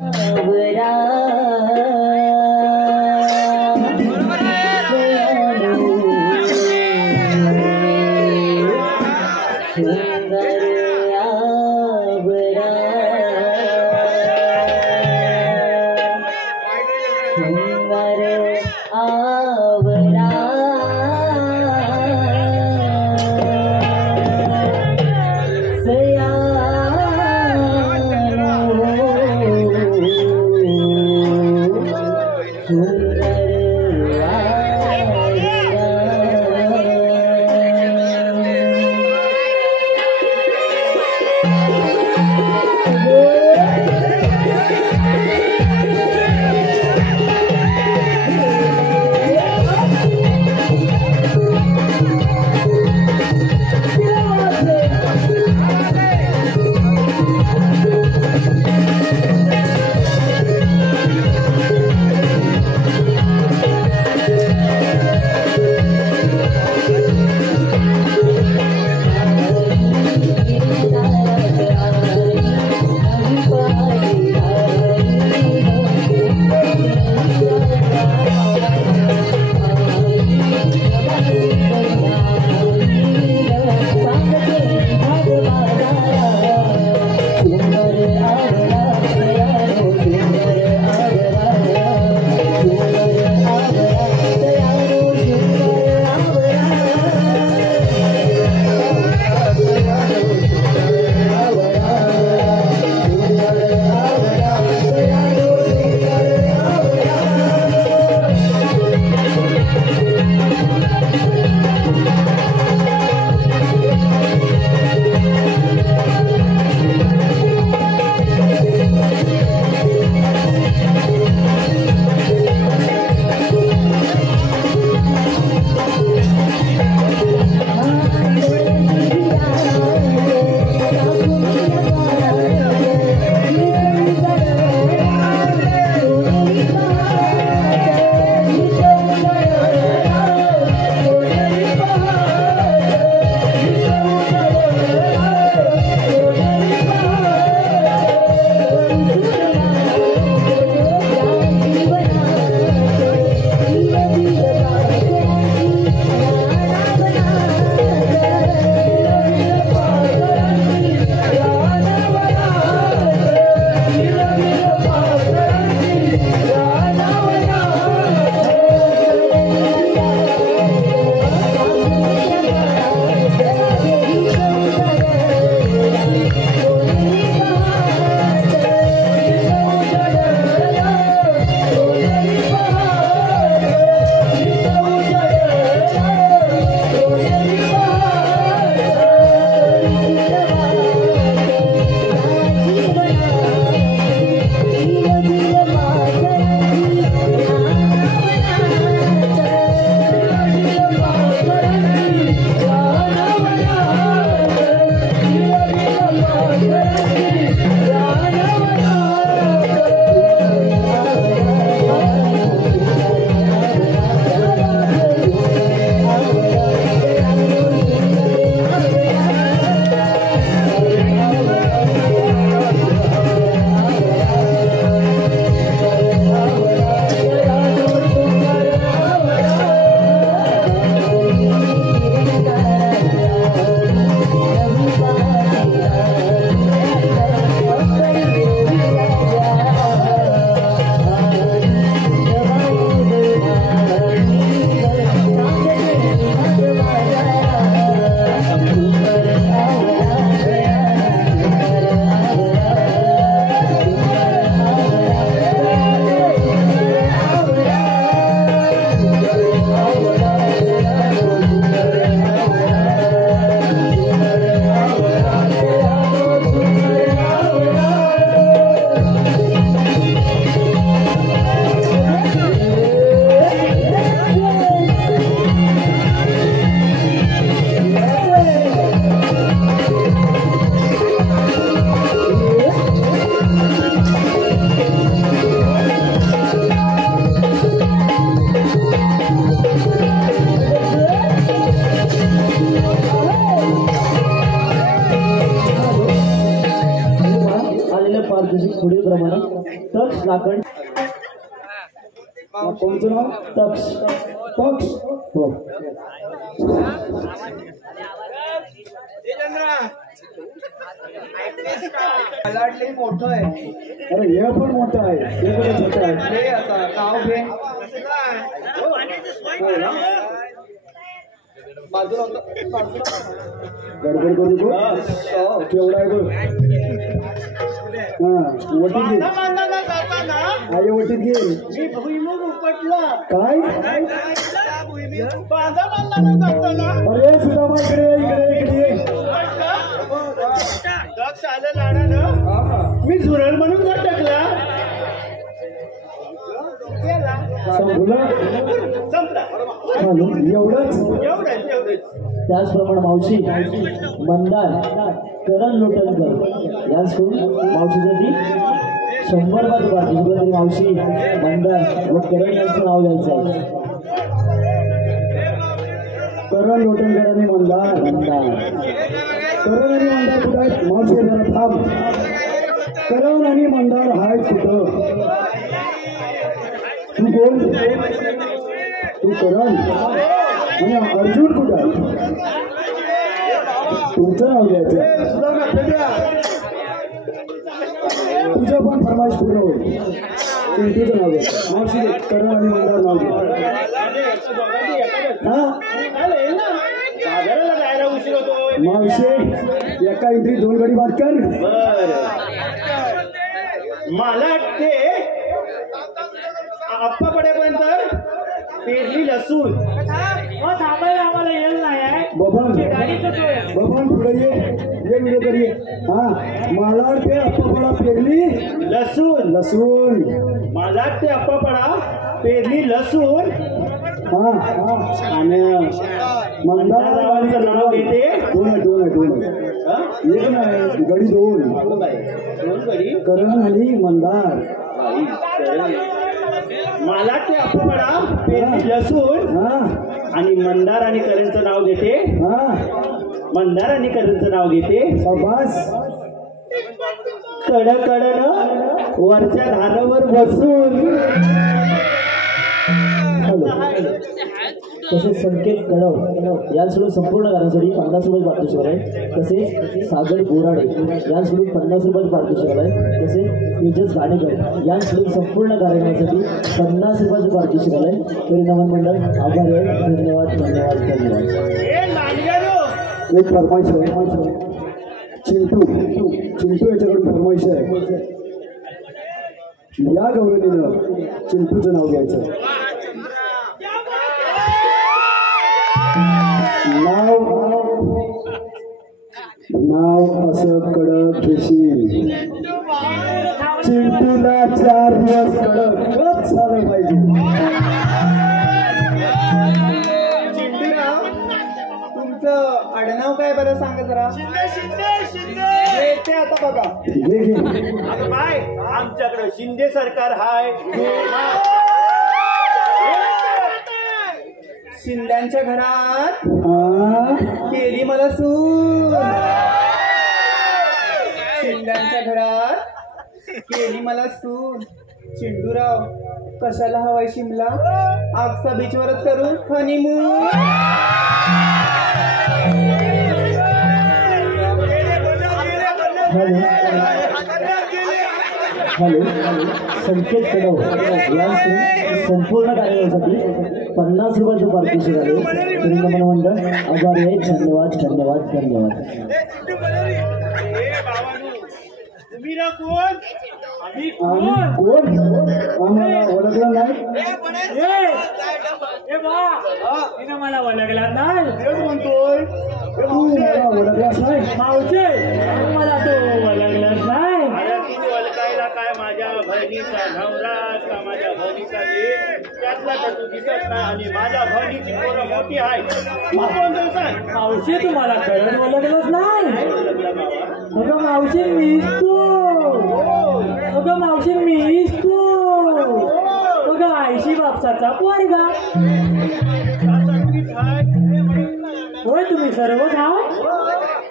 आवरा सुंदर आवरा सुंदर आवरा तक्ष लाकड कोणचं नाव? तक्ष पक्ष. हो मला वाटलं मोठं आहे. अरे हे पण मोठं आहे, हे कुठे छोटं आहे? हे आता नाव घे. बाजूला गडबड करू नको. केवढा आहे बघ. हा वटीत घे. आई वटीत घे. मी भुईमुग उपटला. काय? बांधा बांधला जाताना अरे सुदामा इकडे ये. द्राक्ष आलं लाडानं मी झुरळ म्हणून का टाकला. संपलं. संपला. एवढंच. एवढंच. त्याचप्रमाणे मावशी मंदार करण लोटणकर यांच्याकडून मावशीसाठी 100 बाजू पाठवली. मावशी मंदार व करण यांचं नाव घ्यायचं आहे. करण लोटणकरांनी मंदार. करण आणि मंदार कुठं आहेत? मावशी जरा थांब. करण आणि मंदार आहेत कुठं? तू कोण? तू करण आणि अर्जुन कुठं आहे? तुमचं नाव घ्यायचं. तुझं पण फरमाईश पूर्ण होईल. तुझं नाव घ्या. मावशी करण आणि मंदार नाव घ्या. हा बाजाराला जायला उशीर होतोय. मावशी एका इंद्री 2 गडी बाद कर. मला ते आप्पा पडेपर्यंत पेरली लसूण थांबायला आम्हाला येईल नाही. बबन पुढे ये व्हिडिओ करिये. हा मला ते अप्पापडा पेरली लसूण. मला ते अप्पापडा पेरली लसूण. हा आणि मंदाराचं नाव घेते. दोन एक नाही गडी 2. करण आणि मंदार. मला ते अप्पापडा पेरली लसूण. हा आणि मंदार आणि करणचं नाव घेते. हा मंदार आणि करणचं नाव घेते. शाबास. कडकडन वरच्या धारावर बसून. तसेच संकेत कडव यांसोबत संपूर्ण गाण्यासाठी 50 रुपये पारितोषिक आहे. तसेच सागर बोराडे यांसोबत 50 रुपये पारितोषिक आहे. तसेच तेजस गाणेकर यांसोबत संपूर्ण कार्यक्रमासाठी 50 रुपयाचं पारितोषिक आहे. तरी नमन मंडळ आभारी आहे. धन्यवाद. एक फरमाईश आहे. चिंटू याच्याकडून फरमाईश आहे. या गवळणीनं चिंटूचं नाव घ्यायचं. नाव असं कडक घेशील. चिंटूला 4 दिवस कडक झालं पाहिजे. चिंटूराव तुमचं आडनाव काय बरं सांगा जरा. ते आता बघा बाय आमच्याकडे शिंदे सरकार हाय. शिंद्यांच्या घरात केली मला सून. शिंद्यांच्या घरात केली मला सून. चिंटूराव कशाला हवाय शिमला. आगसा बीचवरच करू हनीमून. हॅलो संकेत कडव यांसोबत संपूर्ण कार्यक्रमासाठी 50 रुपयाचं पारितोषिक आहे. तरी नमन मंडळ आभारी आहे. धन्यवाद. कोण आम्हाला ओळखलं नाही. मला ओळखला नाही म्हणतोय. तू मला ओळखलास नाही. मावशे मला तो ओळखलाच नाही. ओळखायला काय माझ्या बहिणीचा नवराज का माझ्या बहिणीचा देव त्यातला तर तू दिसत नाही. आणि माझ्या बहिणीची पोरं मोठी आहे. मावशी तुम्हाला कळत ओळखलंच नाही. अगं मावशी मीच तू. अगं आईशी बापसाचा पोरगा. होय तुम्ही सर्वच आहात.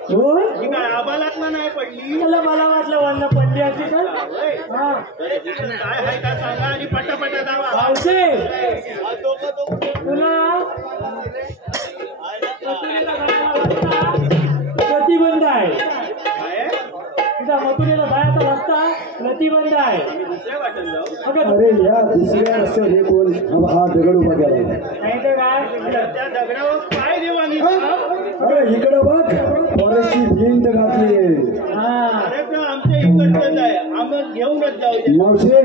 होय काय आबालातला नाही पडली त्याला मला वाटलं वर्ण पडली अशी तर हा काय आहे का सांगा आणि पटापटा दावा मावशी हा, दोघं तुला प्रतिबंध आहे काय तुझा मथुरेला जायचा रस्ता प्रतिबंध आहे दुसऱ्या वाटत जाऊ अगं अरे या दुसऱ्या रस्त्यावर हे कोण हा दगड उभा केला नाही तर काय त्या दगडावर पाय देऊ आम्ही अरे इकडं बघ फॉरेस्टची भिंत घातली हा अरे पण आमच्या इकडचंच आहे आम्हाला घेऊनच जाऊ दे मावशे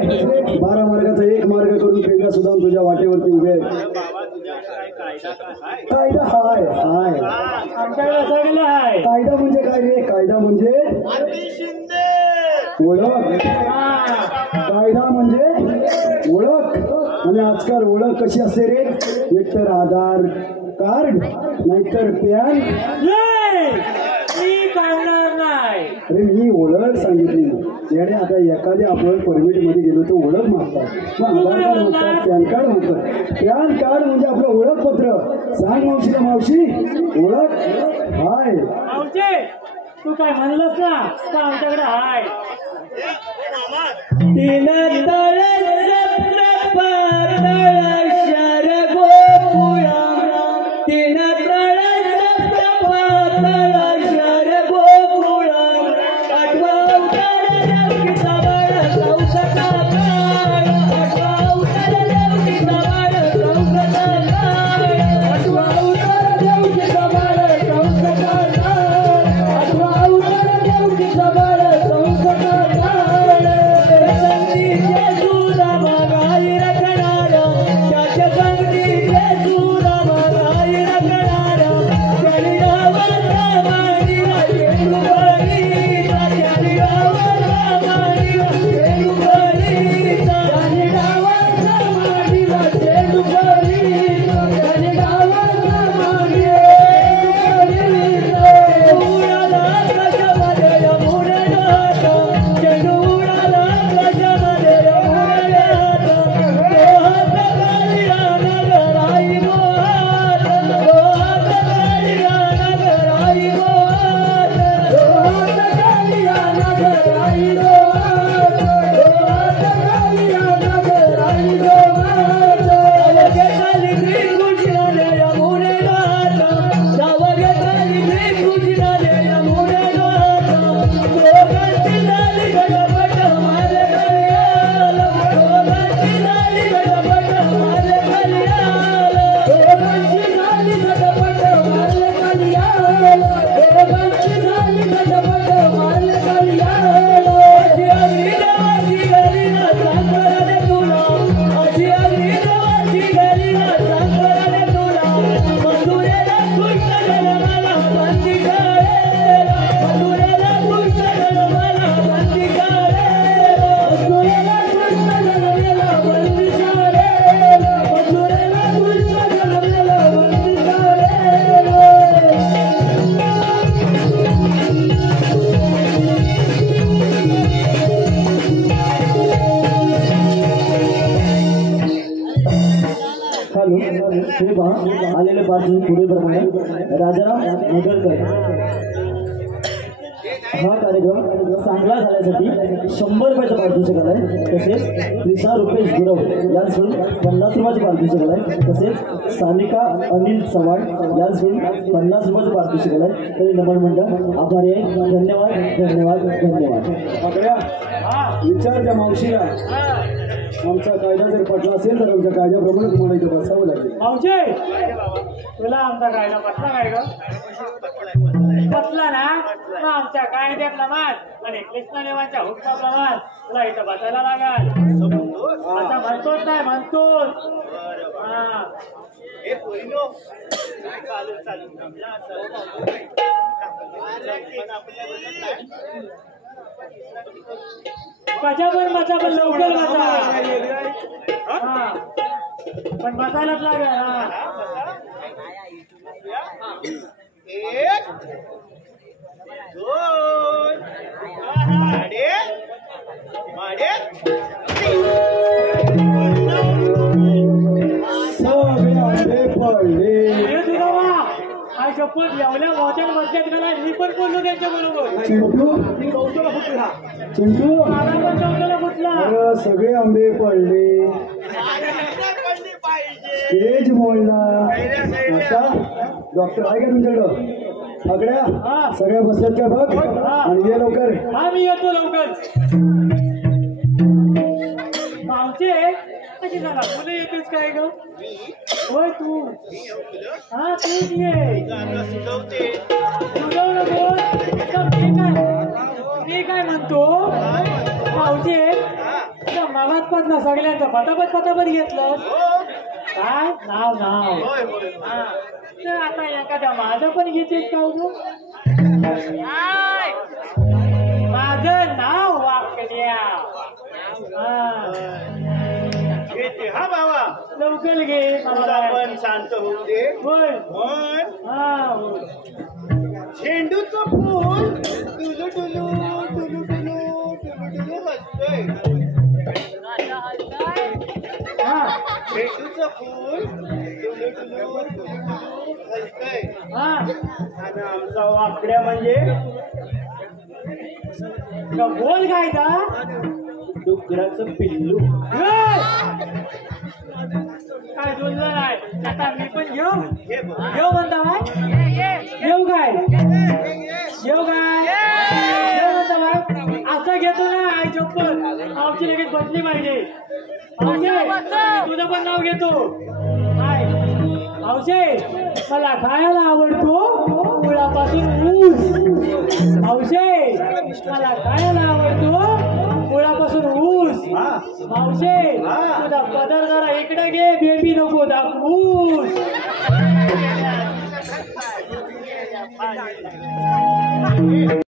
12 मार्गाचा एक मार्ग करून पेंगा सुद्धा तुझ्या वाटेवरती उभे आहे. अरे बाबा तुझ्या काय कायदा काय आहे? कायदा हाय हाय आमच्याकडे सगळं आहे कायदा म्हणजे काय रे कायदा म्हणजे अति शिंदे ओळख हा कायदा म्हणजे ओळख आणि आजकाल ओळख कशी असते रे एकतर आधार कार्ड नाहीतर पॅन नाही, मी काढणार नाही अरे मी ओळख सांगितली याने आता एखाद्या आपण परमिट मध्ये गेलो तर ओळख मागतात मग आधार कार्ड म्हणतात पॅन कार्ड म्हणतात पॅन कार्ड म्हणजे आपलं ओळखपत्र सांग मावशीला मावशी ओळख हाय आमचे तू काय म्हणलंस ना तर आमच्याकडे हाय तीन तळ सप्त पातळ शर गोकुळा तीन तळ सप्त पातळ शर गोकुळा आठवा उतार लवकीचा बाळ चौकटा काळ आठवा उतार लवकीचा बाळ चौकटा काळ आठवा उतार लवकीचा बाळ चौकटा काळ आठवा उतार लवकीचा बाळ चौकटा काळ संगीत सुरा मागाई रखणारा त्याच्या संगीत सुरा मागाई रखणारा त्याने गावाचा मांडीला शेंडूबाई त्याने गावाचा मांडीला शेंडूबाई त्याने गावाचा मांडीला शेंडूबाई त्याने गावाचा मांडीला उडाला आकाशामध्ये यमुनेला हात चेंडू उडाला आकाशामध्ये यमुनेला हात तो हात काढला नगराई गो हात तो हात काढला नगराई गो हात तो हात काढला नगराई गो हात तो हात काढला नगराई गो हात जावगे खाली श्रीकृष्णाने यमुनेला हात जावगे खाली श्रीकृष्णाने यमुनेला हात दोघांची झाली गडबड माझे कल्याण दोघांची झाली गडबड माझे कल्याण दोघांची झाली गडबड माझे कल्याण दोघांची झाली गडबड माझे कल्याण अशी अगदी देवाची गली ना सांगराने तुला अशी अगदी देवाची गली ना सांगराने तुला मधुरेला कृष्ण जन्माला बंदी काढेल मधुरेला कृष्ण जन्माला बंदी काढेल मधुरेला कृष्ण जन्माला बंदी काढेल मधुरेला कृष्ण जन्माला बंदी काढेल हॅलो हे पहा आलेले 5 जण पुढे प्रमाणे राजाराम नगरकर हा कार्यक्रम चांगला झाल्यासाठी 100 रुपयाचं पारितोषिक आलंय तसेच त्रिशा रुपेश गुरव यांकडून 50 रुपयाचं पारितोषिक आलंय तसेच सानिका अनिल चव्हाण यांकडून 50 रुपयाचं पारितोषिक आलंय तरी नमन मंडळ आभारी आहे धन्यवाद धन्यवाद धन्यवाद पकड्या विचार त्या मावशीला आमचा कायदा जर पटला असेल तर आमच्या कायद्याप्रमाणे तुम्हाला इथे बसावं लागेल मावशे तुला आमचा कायदा पटला काय ग पटला ना मग आमच्या कायद्यातला मान आणि कृष्णदेवाच्या हुक्माप्रमाण तुला इथं बसायला लागल आता म्हणतोच नाही म्हणतोच हा हे पोरीनो काय चालू चालू थांबला बचा पण लवकर बसा हा पण बसायलाच लागेल हा एक दोन माडे माडे सगळे अंडे पडले हे तुझा वा काय शपथ एवढ्या मोठ्या बसल्यात का नाही मी पण बोललो त्यांच्या बरोबर चिंटू कौशला फुटला चिंटू मला पण चौकाला कुठला अरे सगळे आंबे पडले स्टेज मोडला आता डॉक्टर आहे का तुमच्याकडं सगळ्या सगळ्या बसल्यात का बघ आणि ये लवकर हा मी येतो लवकर आमचे कशी झाला तुला येतेस काय ग होय तू हा तूच ये तुझं नको मी काय म्हणतो मावशे मागात पडला सगळ्यांचा पटापट घेतलं काय नाव हा तर आता एखाद्या माझं पण घेतेस का माझं नाव वाकड्या घेते हा बाबा लवकर घे तुला पण शांत होऊ दे होय पण हा झेंडूचं फूल टुलू टुलू टुलू टुलू टुलू टुलू हसतंय हा झेंडूचं फूल टुलू टुलू टुलू टुलू हसतंय हा आणि आमचा वाकड्या म्हणजे बोल काय का डुकराचं पिल्लू काय बोललं नाही आता मी पण घेऊ हे बघ. येऊ म्हणता येऊ काय येऊ काय येऊ म्हणता बाय असं घेतो ना आई चप्पल आवची लगेच बसली पाहिजे तुझं पण नाव घेतो काय औषे मला खायला आवडतो मुळापासून ऊस औषे मला खायला आवडतो मुळापासून ऊस मावशे तुझा पदर जरा इकडे घे बेबी नको दाखवूस